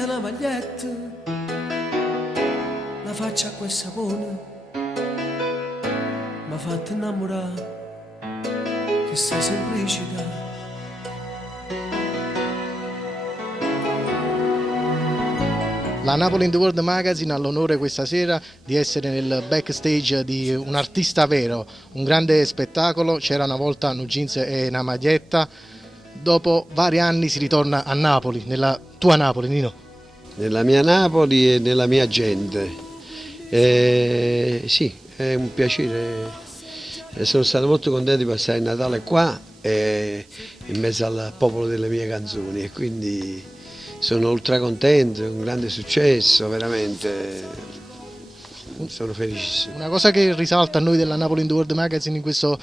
senza una maglietta, la faccia a quel sapone, m'ha fatto innamorare, che sta semplicità. La Napoli in the World Magazine ha l'onore questa sera di essere nel backstage di un artista vero, un grande spettacolo. C'era una volta un jeans e una maglietta. Dopo vari anni si ritorna a Napoli, nella tua Napoli, Nino. Nella mia Napoli e nella mia gente. Sì, è un piacere. Sono stato molto contento di passare il Natale qua in mezzo al popolo delle mie canzoni e quindi sono ultra contento, è un grande successo, veramente sono felicissimo. Una cosa che risalta a noi della Napoli in the World Magazine in questo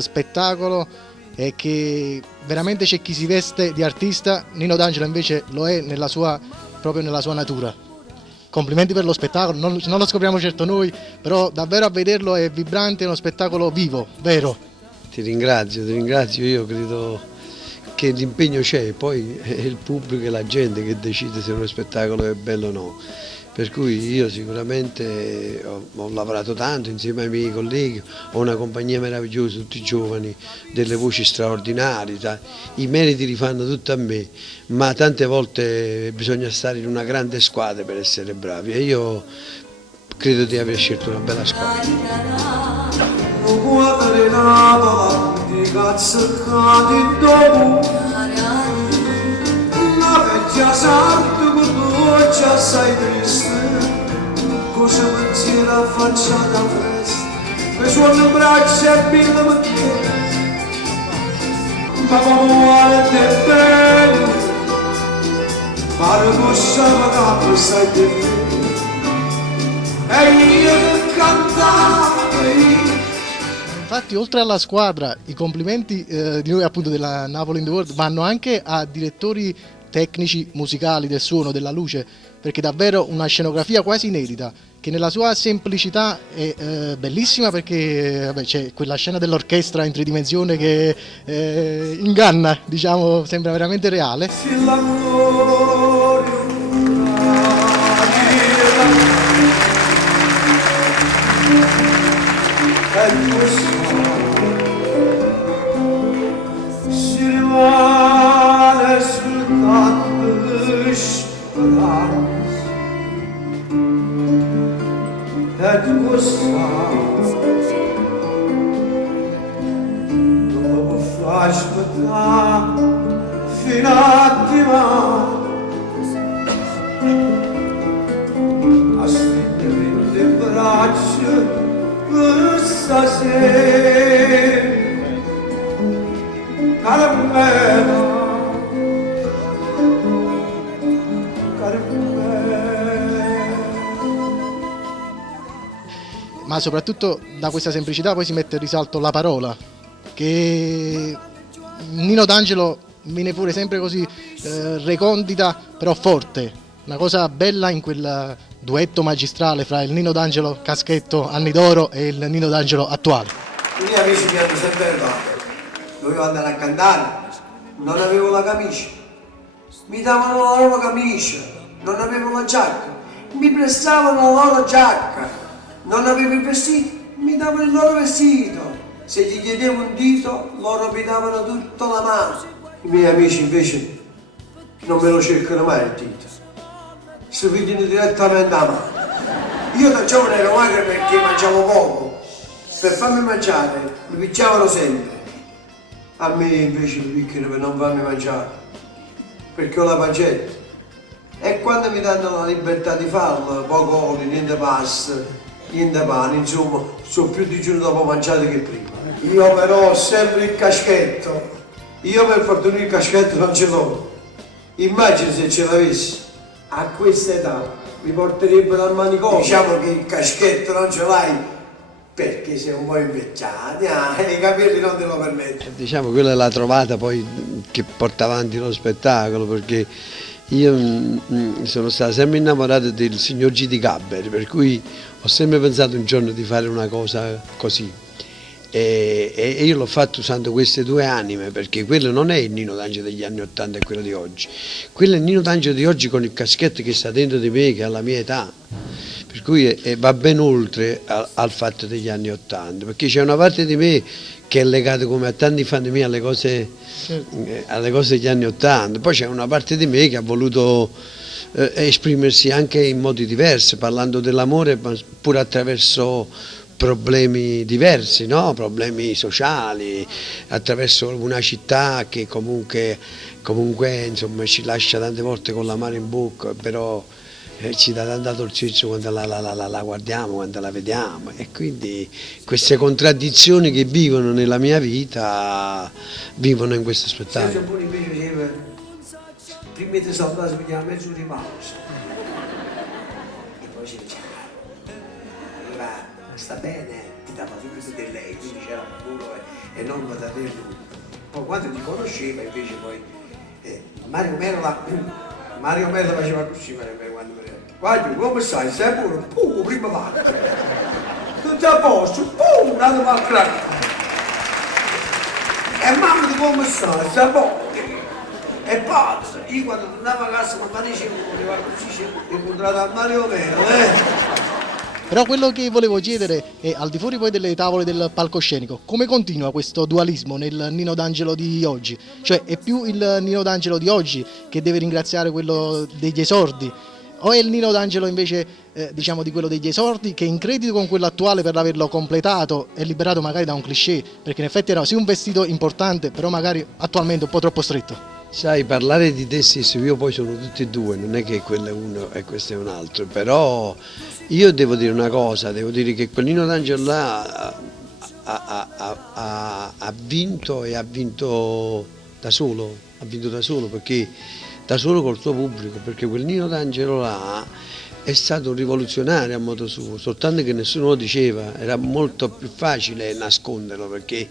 spettacolo è che veramente c'è chi si veste di artista. Nino D'Angelo invece lo è proprio nella sua natura. Complimenti per lo spettacolo, non lo scopriamo certo noi, però davvero a vederlo è vibrante, è uno spettacolo vivo, vero. Ti ringrazio, io credo che l'impegno c'è, poi è il pubblico e la gente che decide se uno spettacolo è bello o no. Per cui io sicuramente ho lavorato tanto insieme ai miei colleghi, ho una compagnia meravigliosa, tutti giovani, delle voci straordinarie, i meriti li fanno tutto a me, ma tante volte bisogna stare in una grande squadra per essere bravi e io credo di aver scelto una bella squadra. Assai triste, cosa pensiera affacciata a festa, le suono braccia e bimba mattina, ma vuole te bene, pare possiamo capo stai di me, e io che cantavo. Infatti oltre alla squadra i complimenti di noi appunto della Napoli in the World vanno anche a direttori tecnici, musicali, del suono, della luce, perché davvero una scenografia quasi inedita, che nella sua semplicità è bellissima perché c'è quella scena dell'orchestra in tridimensione che inganna, diciamo, sembra veramente reale. Dopo fa aspettare fino a domani, a stringere le braccia per stasera, caramella. Ma soprattutto da questa semplicità poi si mette in risalto la parola, che Nino D'Angelo viene fuori sempre così recondita però forte, una cosa bella in quel duetto magistrale fra il Nino D'Angelo Caschetto anni d'oro e il Nino D'Angelo attuale. I miei amici mi hanno sempre aiutato, dovevo andare a cantare, non avevo la camicia, mi davano la loro camicia, non avevo la giacca, mi prestavano la loro giacca. Non avevo il vestito, mi davano il loro vestito. Se gli chiedevo un dito, loro mi davano tutta la mano. I miei amici invece non me lo cercano mai il dito. Si pigliano direttamente la mano. Io da giovane ero magro perché mangiavo poco. Per farmi mangiare mi picchiavano sempre. A me invece mi picchiano per non farmi mangiare. Perché ho la pancetta. E quando mi danno la libertà di farlo, poco olio, niente pasta, niente pane, insomma, sono più di giorni dopo mangiato che prima. Io però ho sempre il caschetto. Io per fortuna il caschetto non ce l'ho. Immagini se ce l'avessi. A questa età mi porterebbero al manicomio. Diciamo che il caschetto non ce l'hai perché sei un po' invecchiato, e i capelli non te lo permettono. Diciamo quella è la trovata poi che porta avanti lo spettacolo, perché io sono stato sempre innamorato del signor Gigi Gaber, per cui ho sempre pensato un giorno di fare una cosa così. e io l'ho fatto usando queste due anime, perché quello non è il Nino D'Angelo degli anni '80 e quello di oggi, quello è il Nino D'Angelo di oggi con il caschetto che sta dentro di me, che ha la mia età, per cui va ben oltre al fatto degli anni '80, perché c'è una parte di me che è legata, come a tanti fan di me, alle cose degli anni '80, poi c'è una parte di me che ha voluto esprimersi anche in modi diversi, parlando dell'amore pure attraverso problemi diversi, no? Problemi sociali, attraverso una città che comunque insomma, ci lascia tante volte con l'amaro in bocca, però ci dà tanto dolcezza quando la guardiamo, quando la vediamo, e quindi queste contraddizioni che vivono nella mia vita vivono in questo spettacolo. Sergio pure invece diceva, prima di salutare si vediamo mezzo di pausa, e poi si diceva, allora sta bene, ti dava subito di lei, quindi c'era puro e non da te lui. Poi quando ti conosceva invece poi Mario Merlo faceva così, Mario Merlo, quando mi diceva, guarda come stai, sei pure, prima parte, tutto a posto, andato a crack. E mamma di come stai, sei buono. E pazzo, io quando tornavo a casa mamma diceva, voleva così, ho incontrato a Mario Merlo, Però quello che volevo chiedere è, al di fuori poi delle tavole del palcoscenico, come continua questo dualismo nel Nino D'Angelo di oggi? Cioè è più il Nino D'Angelo di oggi che deve ringraziare quello degli esordi, o è il Nino D'Angelo invece diciamo di quello degli esordi che è in credito con quello attuale per averlo completato e liberato magari da un cliché, perché in effetti era sì un vestito importante, però magari attualmente un po' troppo stretto? Sai, parlare di te stesso, io poi sono tutti e due, non è che quello è uno e questo è un altro, però io devo dire una cosa, devo dire che quel Nino D'Angelo là ha vinto, e ha vinto da solo, perché da solo col suo pubblico, perché quel Nino D'Angelo là è stato un rivoluzionario a modo suo, soltanto che nessuno lo diceva, era molto più facile nasconderlo perché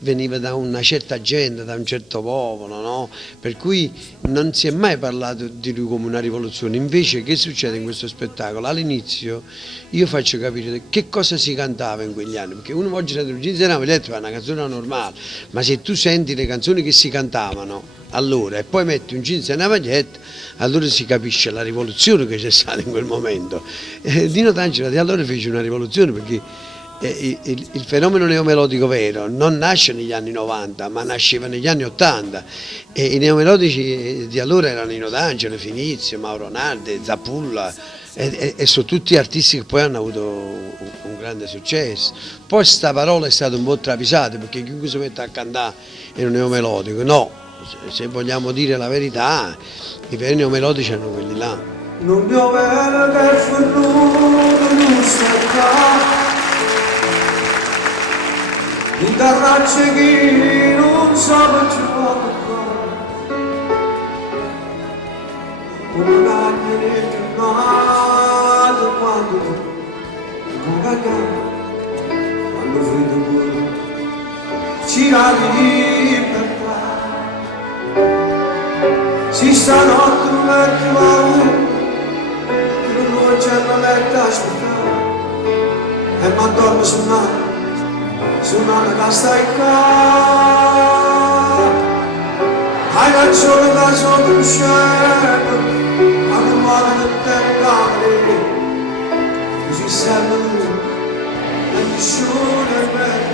veniva da una certa gente, da un certo popolo, no? Per cui non si è mai parlato di lui come una rivoluzione. Invece che succede in questo spettacolo? All'inizio io faccio capire che cosa si cantava in quegli anni, perché uno oggi sente un Jeans e è una canzone normale, ma se tu senti le canzoni che si cantavano allora e poi metti un jeans e una maglietta, allora si capisce la rivoluzione che c'è stata in quel momento. Nino D'Angelo di allora fece una rivoluzione, perché il fenomeno neomelodico vero non nasce negli anni '90, ma nasceva negli anni '80, e i neomelodici di allora erano Nino D'Angelo, Finizio, Mauro Nardi, Zappulla, e sono tutti artisti che poi hanno avuto un grande successo. Poi sta parola è stata un po' travisata, perché chiunque si mette a cantare in un neomelodico, no, se vogliamo dire la verità, i veri neomelodici erano quelli là. non piovere che ferruto non sta in terrazze che non sa più come cagne giornate quando vedo quello ci la libertà si stanotte non metti paura che non c'è una metta a aspettare e mi addormo su una cassa e hai ragione da sotto un cielo ma non vale che te cade così serve lui e nessuno è bello